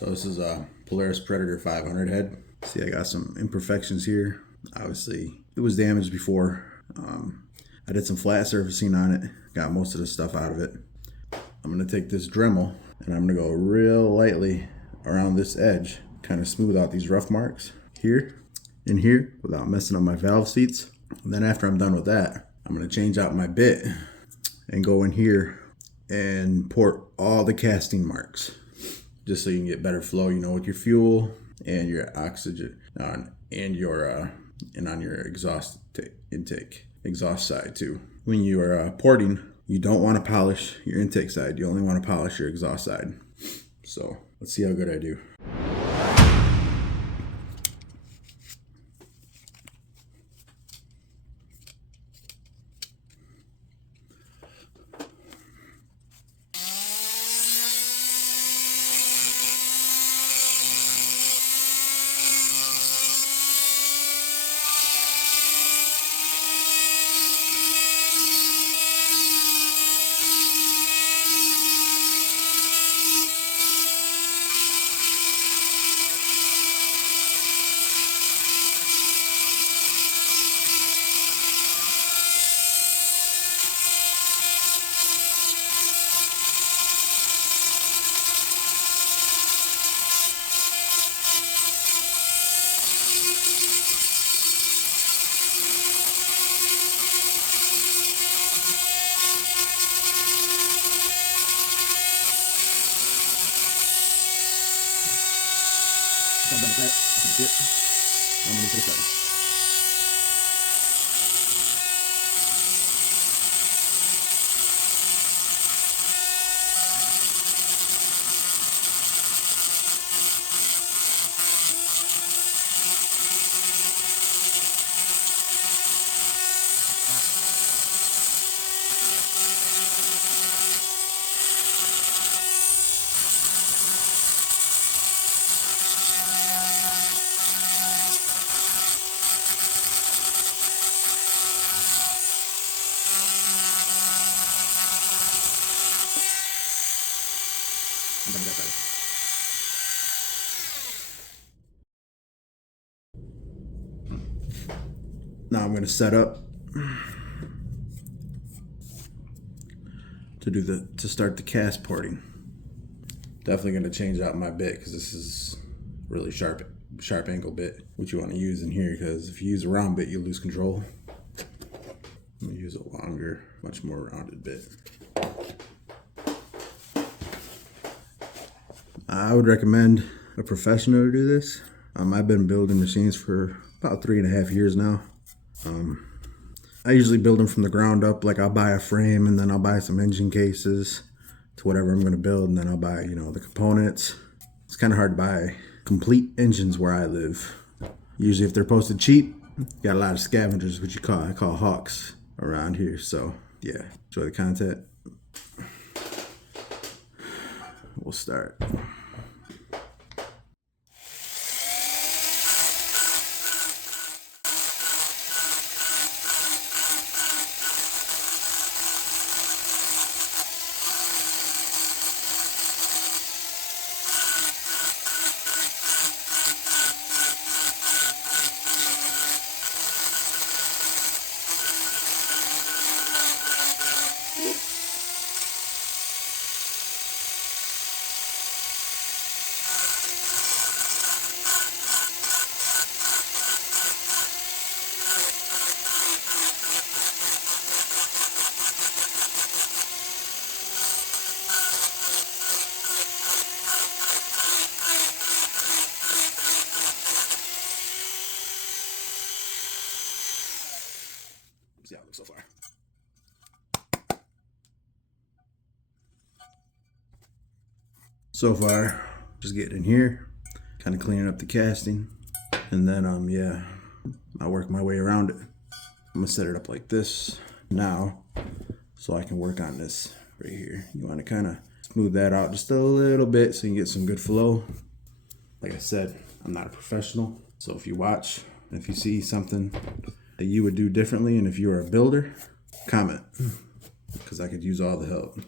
So this is a Polaris Predator 500 head. See, I got some imperfections here. Obviously, it was damaged before. I did some flat surfacing on it. Got most of the stuff out of it. I'm gonna take this Dremel and I'm gonna go real lightly around this edge, kind of smooth out these rough marks here and here without messing up my valve seats. And then after I'm done with that, I'm gonna change out my bit and go in here and port all the casting marks, just so you can get better flow, you know, with your fuel and your oxygen on and on your exhaust intake, exhaust side too. When you are porting, you don't want to polish your intake side. You only want to polish your exhaust side. So let's see how good I do. I'm done with that. That's it. I'm gonna take that. I'm done with that side. Now I'm going to set up to start the cast porting. Definitely going to change out my bit because this is really sharp angle bit, which you want to use in here, because if you use a round bit, you lose control. I'm going to use a longer, much more rounded bit. I would recommend a professional to do this. I've been building machines for about 3.5 years now. I usually build them from the ground up. Like, I'll buy a frame and then I'll buy some engine cases to whatever I'm going to build, and then I'll buy, you know, the components. It's kind of hard to buy complete engines where I live. Usually if they're posted cheap, you got a lot of scavengers, which I call hawks around here. So yeah, enjoy the content. We'll start. See how it looks so far. So far, just getting in here, kind of cleaning up the casting, and then yeah, I'll work my way around it. I'm gonna set it up like this now, so I can work on this right here. You want to kind of smooth that out just a little bit so you can get some good flow. Like I said, I'm not a professional, so if you watch, if you see something that you would do differently, and if you are a builder, comment, because I could use all the help.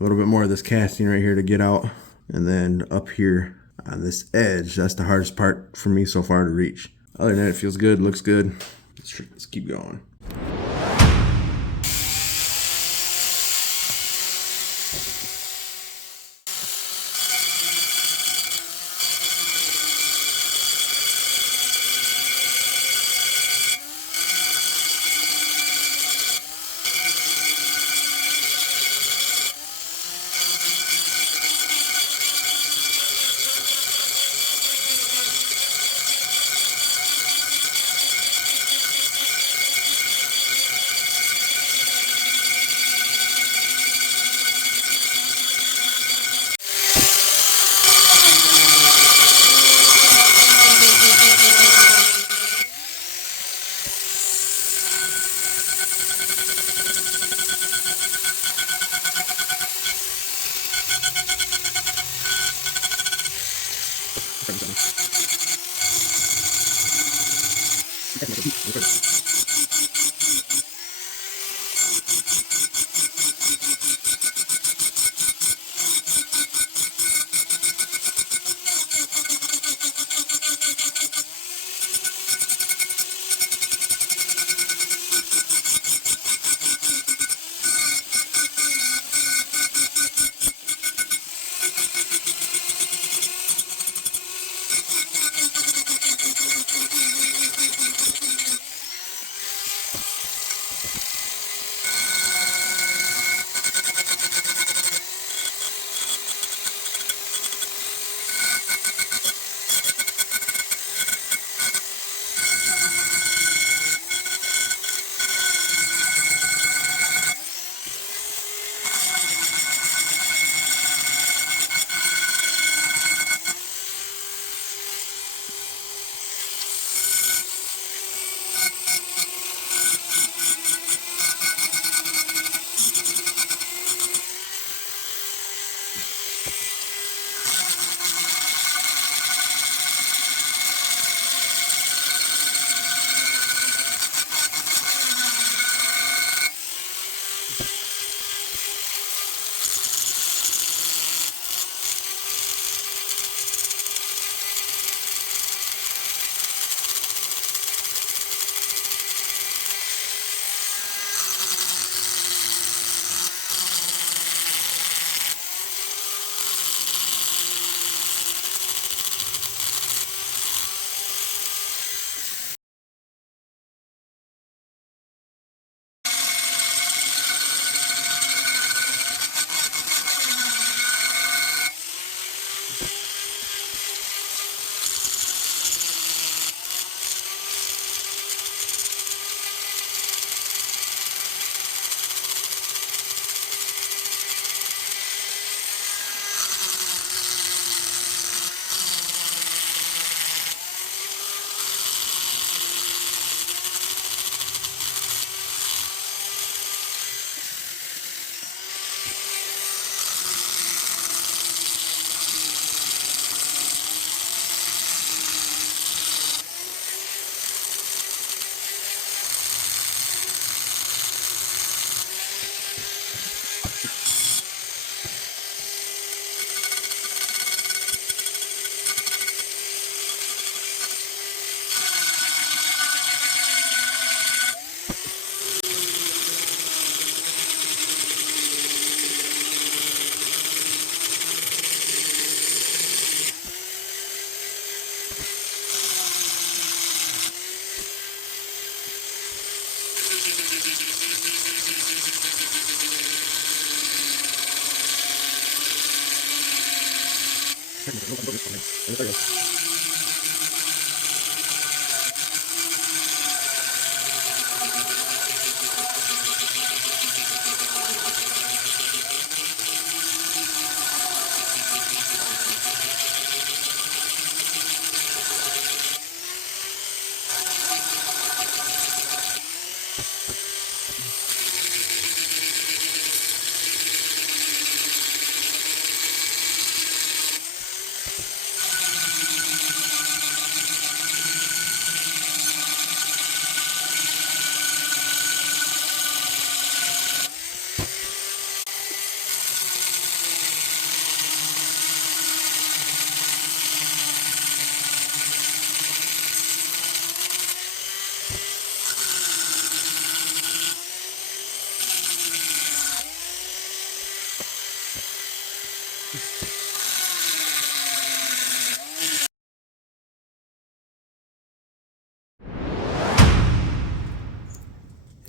A little bit more of this casting right here to get out, and then up here on this edge, that's the hardest part for me so far to reach. Other than that, it feels good, looks good. Let's keep going.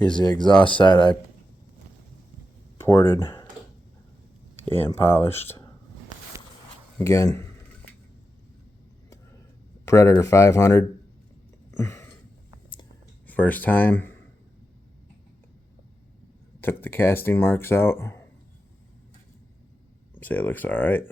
Here's the exhaust side I ported and polished. Again, Predator 500. First time. Took the casting marks out. Say it looks alright.